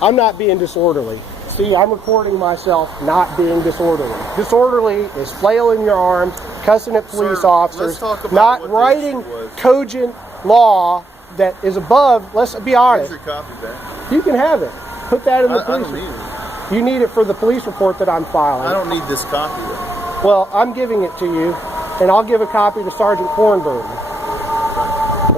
I'm not being disorderly. See, I'm recording myself not being disorderly. Disorderly is flailing your arms, cussing at police officers, not writing cogent law that is above. Let's be honest. Here's your copy back. You can have it. Put that in the police report. I don't need it. You need it for the police report that I'm filing. I don't need this copy though. Well, I'm giving it to you, and I'll give a copy to Sergeant Kornberg.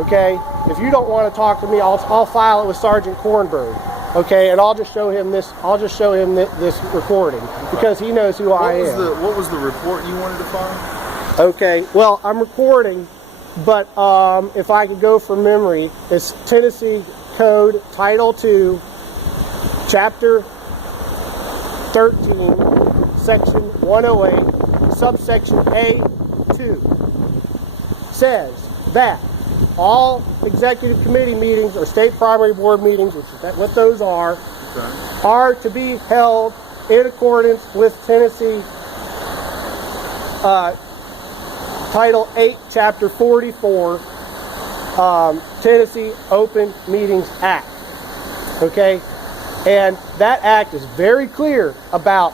Okay? If you don't want to talk to me, I'll file it with Sergeant Kornberg. Okay, and I'll just show him this. I'll just show him this recording because he knows who I am. What was the report you wanted to file? Okay, well, I'm recording, but if I could go from memory, it's Tennessee Code Title 2, Chapter 13, Section 108, Subsection A2 says that all executive committee meetings or state primary board meetings, which is what those are to be held in accordance with Tennessee Title 8, Chapter 44, Tennessee Open Meetings Act. Okay? And that act is very clear about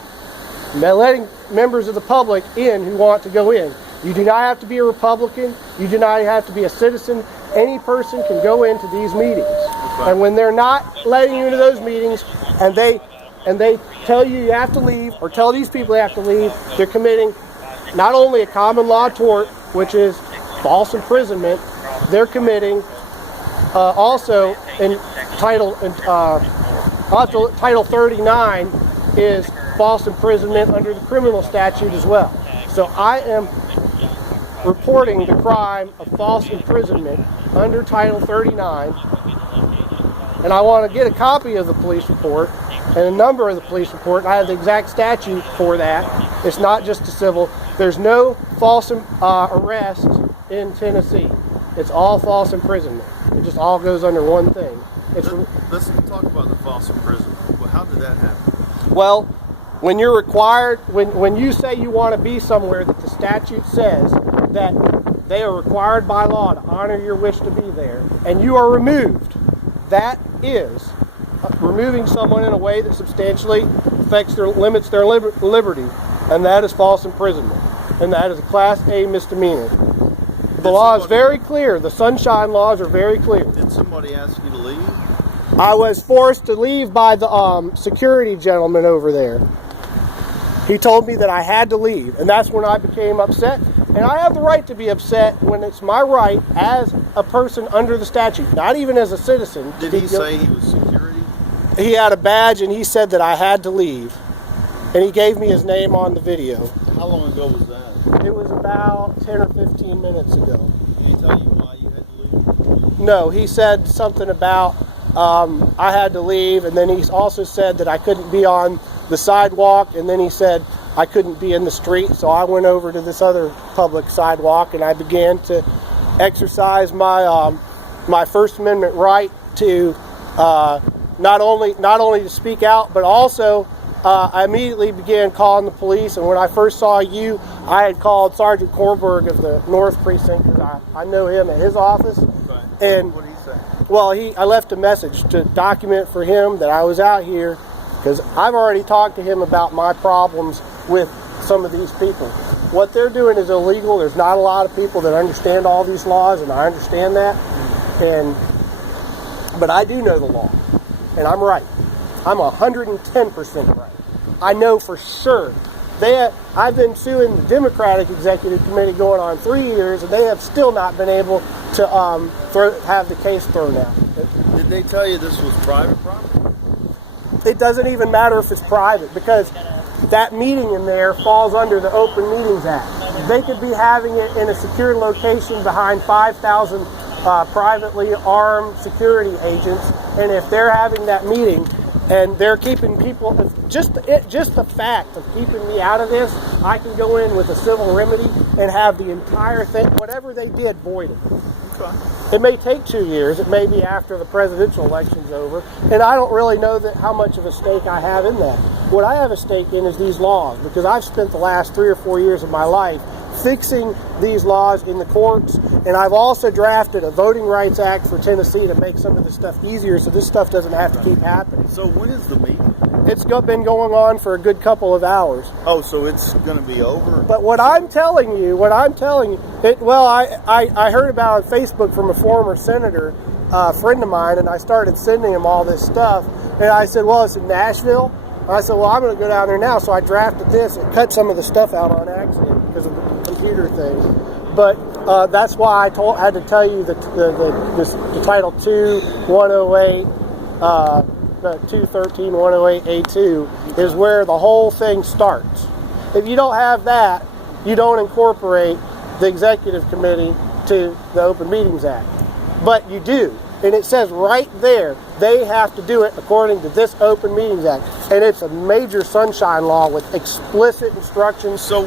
letting members of the public in who want to go in. You do not have to be a Republican. You do not have to be a citizen. Any person can go into these meetings. And when they're not letting you into those meetings and they tell you have to leave or tell these people they have to leave, they're committing not only a common law tort, which is false imprisonment, they're committing also in Title 39 is false imprisonment under the criminal statute as well. So I am reporting the crime of false imprisonment under Title 39, and I want to get a copy of the police report and a number of the police report. I have the exact statute for that. It's not just a civil. There's no false arrest in Tennessee. It's all false imprisonment. It just all goes under one thing. Let's talk about the false imprisonment. Well, how did that happen? Well, when you're required, when you say you want to be somewhere that the statute says that they are required by law to honor your wish to be there, and you are removed, that is removing someone in a way that substantially limits their liberty, and that is false imprisonment, and that is a Class A misdemeanor. The law is very clear. The sunshine laws are very clear. Did somebody ask you to leave? I was forced to leave by the security gentleman over there. He told me that I had to leave, and that's when I became upset. And I have the right to be upset when it's my right as a person under the statute, not even as a citizen. Did he say he was security? He had a badge, and he said that I had to leave. And he gave me his name on the video. How long ago was that? It was about 10 or 15 minutes ago. Did he tell you why you had to leave? No, he said something about I had to leave, and then he also said that I couldn't be on the sidewalk, and then he said I couldn't be in the street, so I went over to this other public sidewalk, and I began to exercise my my First Amendment right to not only to speak out, but also I immediately began calling the police. And when I first saw you, I had called Sergeant Kornberg of the North Precinct because I know him at his office. Right. And what did he say? Well, I left a message to document for him that I was out here because I've already talked to him about my problems with some of these people. What they're doing is illegal. There's not a lot of people that understand all these laws, and I understand that. But I do know the law, and I'm right. I'm 110% right. I know for sure. I've been suing the Democratic Executive Committee going on 3 years, and they have still not been able to have the case thrown out. Did they tell you this was private property? It doesn't even matter if it's private, because that meeting in there falls under the Open Meetings Act. They could be having it in a secure location behind 5,000 privately armed security agents, and if they're having that meeting and they're keeping people, just the fact of keeping me out of this, I can go in with a civil remedy and have the entire thing, whatever they did, voided. Okay. It may take 2 years. It may be after the presidential election's over, and I don't really know how much of a stake I have in that. What I have a stake in is these laws, because I've spent the last 3 or 4 years of my life fixing these laws in the courts, and I've also drafted a Voting Rights Act for Tennessee to make some of this stuff easier so this stuff doesn't have to keep happening. So when is the meeting? It's been going on for a good couple of hours. Oh, so it's going to be over? But what I'm telling you, I heard about on Facebook from a former senator, a friend of mine, and I started sending him all this stuff. And I said, well, it's in Nashville. And I said, well, I'm going to go down there now. So I drafted this and cut some of the stuff out on accident because of the computer thing. But that's why I had to tell you that the Title 2, 108, 213, 108A2 is where the whole thing starts. If you don't have that, you don't incorporate the executive committee to the Open Meetings Act. But you do. And it says right there, they have to do it according to this Open Meetings Act. And it's a major sunshine law with explicit instructions. So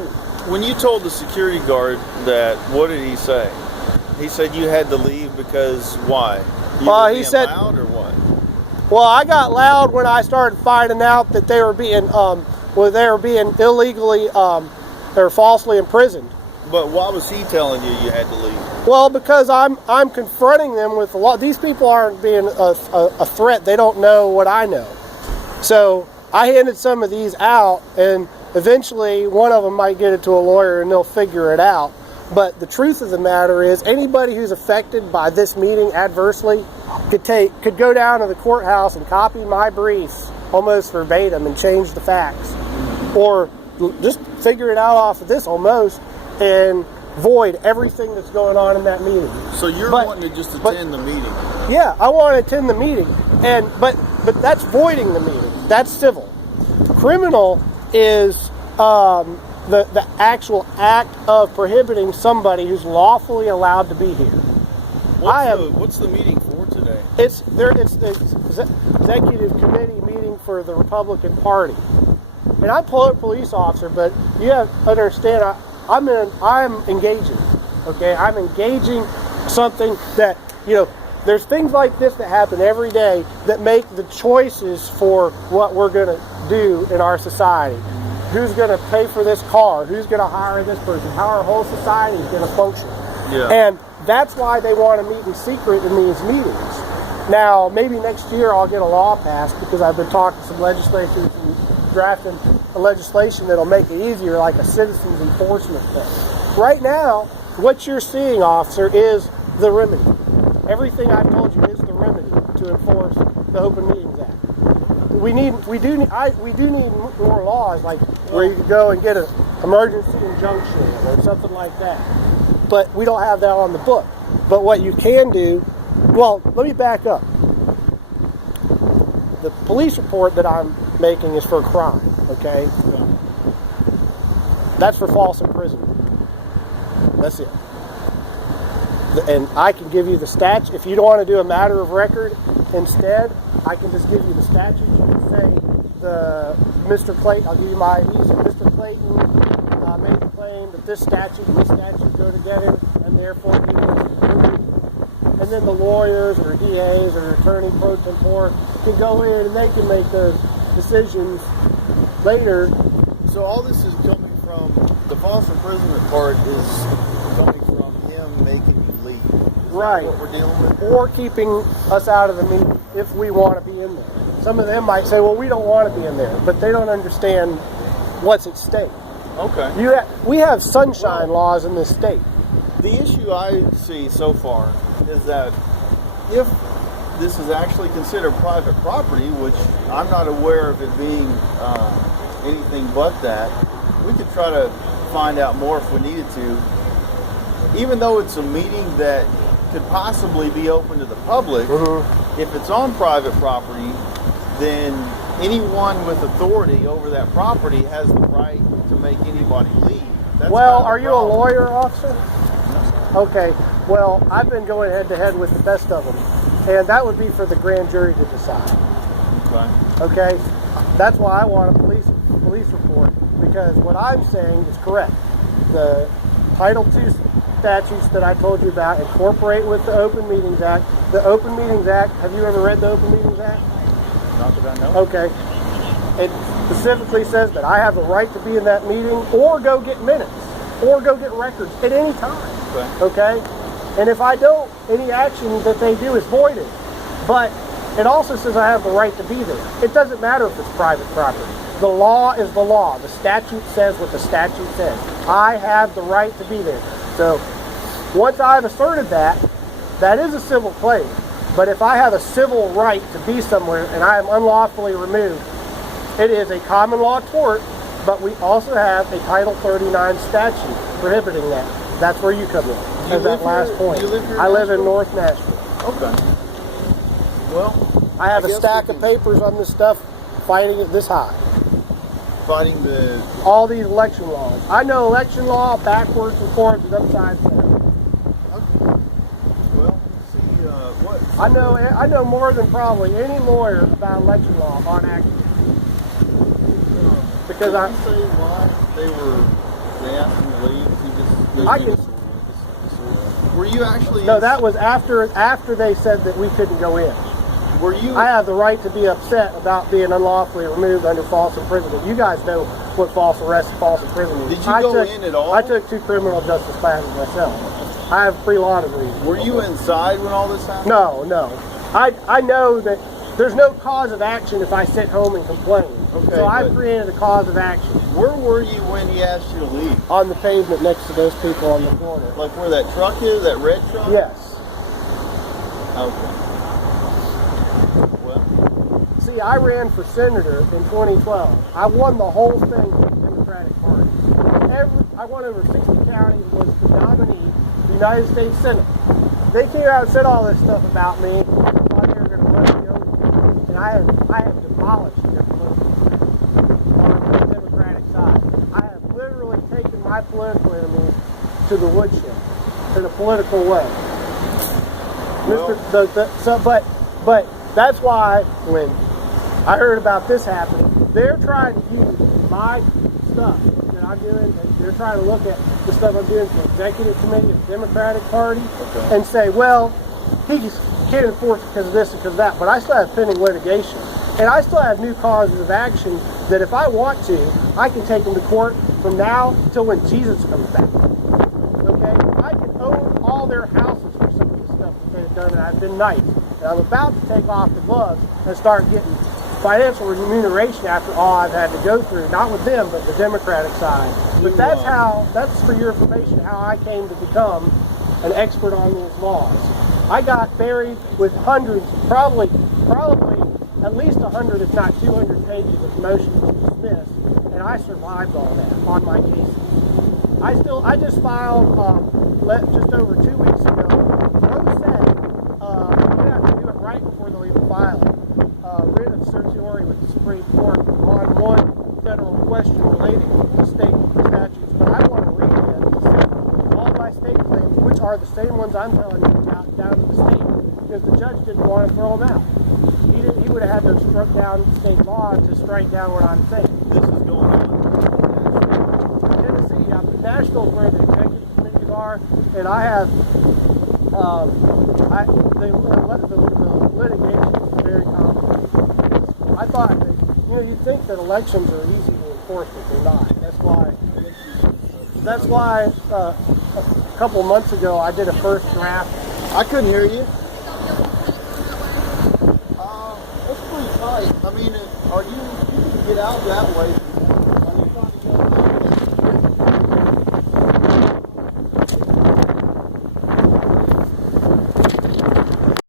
when you told the security guard that, what did he say? He said you had to leave because why? He said, loud or what? Well, I got loud when I started finding out that they were being illegally or falsely imprisoned. But why was he telling you had to leave? Well, because I'm confronting them with the law. These people aren't being a threat. They don't know what I know. So I handed some of these out, and eventually one of them might get it to a lawyer and they'll figure it out. But the truth of the matter is, anybody who's affected by this meeting adversely could go down to the courthouse and copy my briefs almost verbatim and change the facts, or just figure it out off of this almost and void everything that's going on in that meeting. So you're wanting to just attend the meeting? Yeah, I want to attend the meeting, but that's voiding the meeting. That's civil. Criminal is the actual act of prohibiting somebody who's lawfully allowed to be here. What's the meeting for today? It's the executive committee meeting for the Republican Party, and I'm a police officer, but you have to understand I'm engaging. Okay, I'm engaging something that There's things like this that happen every day that make the choices for what we're going to do in our society. Who's going to pay for this car? Who's going to hire this person? How our whole society is going to function. Yeah. And that's why they want to meet in secret in these meetings. Now, maybe next year I'll get a law passed because I've been talking to some legislators and drafting a legislation that'll make it easier, like a citizens enforcement thing. Right now, what you're seeing, officer, is the remedy. Everything I've told you is the remedy to enforce the Open Meetings Act. We do need more laws, like where you can go and get an emergency injunction or something like that. But we don't have that on the book. But what you can do, well, let me back up. The police report that I'm making is for a crime, okay? That's for false imprisonment. That's it. And I can give you the statute. If you don't want to do a matter of record instead, I can just give you the statute. You can say, Mr. Clayton, I'll give you my ID. So Mr. Clayton made the claim that this statute and this statute go together, and therefore he was removed. And then the lawyers or DAs or attorney pro tempore can go in and they can make those decisions later. So all this is coming from, the false imprisonment part is coming from him making you leave. Is right. That what we're dealing with? Or keeping us out of the meeting if we want to be in there. Some of them might say, well, we don't want to be in there, but they don't understand what's at stake. Okay. We have sunshine laws in this state. The issue I see so far is that if this is actually considered private property, which I'm not aware of it being anything but that, we could try to find out more if we needed to. Even though it's a meeting that could possibly be open to the public, if it's on private property, then anyone with authority over that property has the right to make anybody leave. That's well, are you a lawyer, officer? No. Okay. Well, I've been going head-to-head with the best of them, and that would be for the grand jury to decide. Okay? That's why I want a police report, because what I'm saying is correct. The Title II statutes that I told you about incorporate with the Open Meetings Act. The Open Meetings Act, have you ever read the Open Meetings Act? Not that I know. Okay. It specifically says that I have a right to be in that meeting or go get minutes. or go get records at any time. Okay? And if I don't, any action that they do is voided. But it also says I have the right to be there. It doesn't matter if it's private property. The law is the law. The statute says what the statute says. I have the right to be there. So once I've asserted that, that is a civil claim. But if I have a civil right to be somewhere and I am unlawfully removed, it is a common law tort, but we also have a Title 39 statute prohibiting that. That's where you come in, as that last point. I live in North Nashville. Okay. Well, I have a stack of papers on this stuff fighting it this high. Fighting all these election laws. I know election law backwards and forwards and upside down. Okay. Well, see, what? I know more than probably any lawyer about election law on active. Because Did you say why they asked him to leave? Were you actually? No, that was after they said that we couldn't go in. Were you? I have the right to be upset about being unlawfully removed under false imprisonment. You guys know what false arrest and false imprisonment is. Did you go in at all? I took 2 criminal justice classes myself. I have pre-law degrees. Were you inside when all this happened? No. I know that there's no cause of action if I sit home and complain. Okay, so I've created a cause of action. Where were you when he asked you to leave? On the pavement next to those people on the corner. Like where that truck is, that red truck? Yes. Okay. Well. See, I ran for senator in 2012. I won the whole thing for the Democratic Party. I won over 60 counties, was the nominee for the United States Senate. They came out and said all this stuff about me. Thought they were going to run me over. And I have demolished their political on the Democratic side. I have literally taken my political enemies to the woodshed in a political way. Well, But that's why when I heard about this happening, they're trying to use my stuff that I'm doing, and they're trying to look at the stuff I'm doing for the executive committee of the Democratic Party and say, well, he just can't enforce it because of this and because of that. But I still have pending litigation. And I still have new causes of action that if I want to, I can take them to court from now till when Jesus comes back. Okay? I can own all their houses for some of the stuff that they've done, and I've been nice. And I'm about to take off the gloves and start getting financial remuneration after all I've had to go through, not with them, but the Democratic side. But that's for your information, how I came to become an expert on these laws. I got buried with hundreds, probably at least 100, if not 200 pages of motions to dismiss, and I survived all that on my cases. I just filed just over 2 weeks ago. Pro se, you have to do it right before they'll even file it. Writ of certiorari with the Supreme Court on one federal question relating to state statutes, but I want to read it to send all my state claims, which are the same ones I'm telling you about, down to the state, because the judge didn't want to throw them out. He would have had to have struck down state law to strike down what I'm saying. This is going on in Tennessee. Nashville is where the executive committees are, and I have the litigation is very complicated. I thought that, you'd think that elections are easy to enforce, but they're not. That's why a couple months ago I did a first draft. I couldn't hear you. That's pretty tight. I mean, you can get out that way.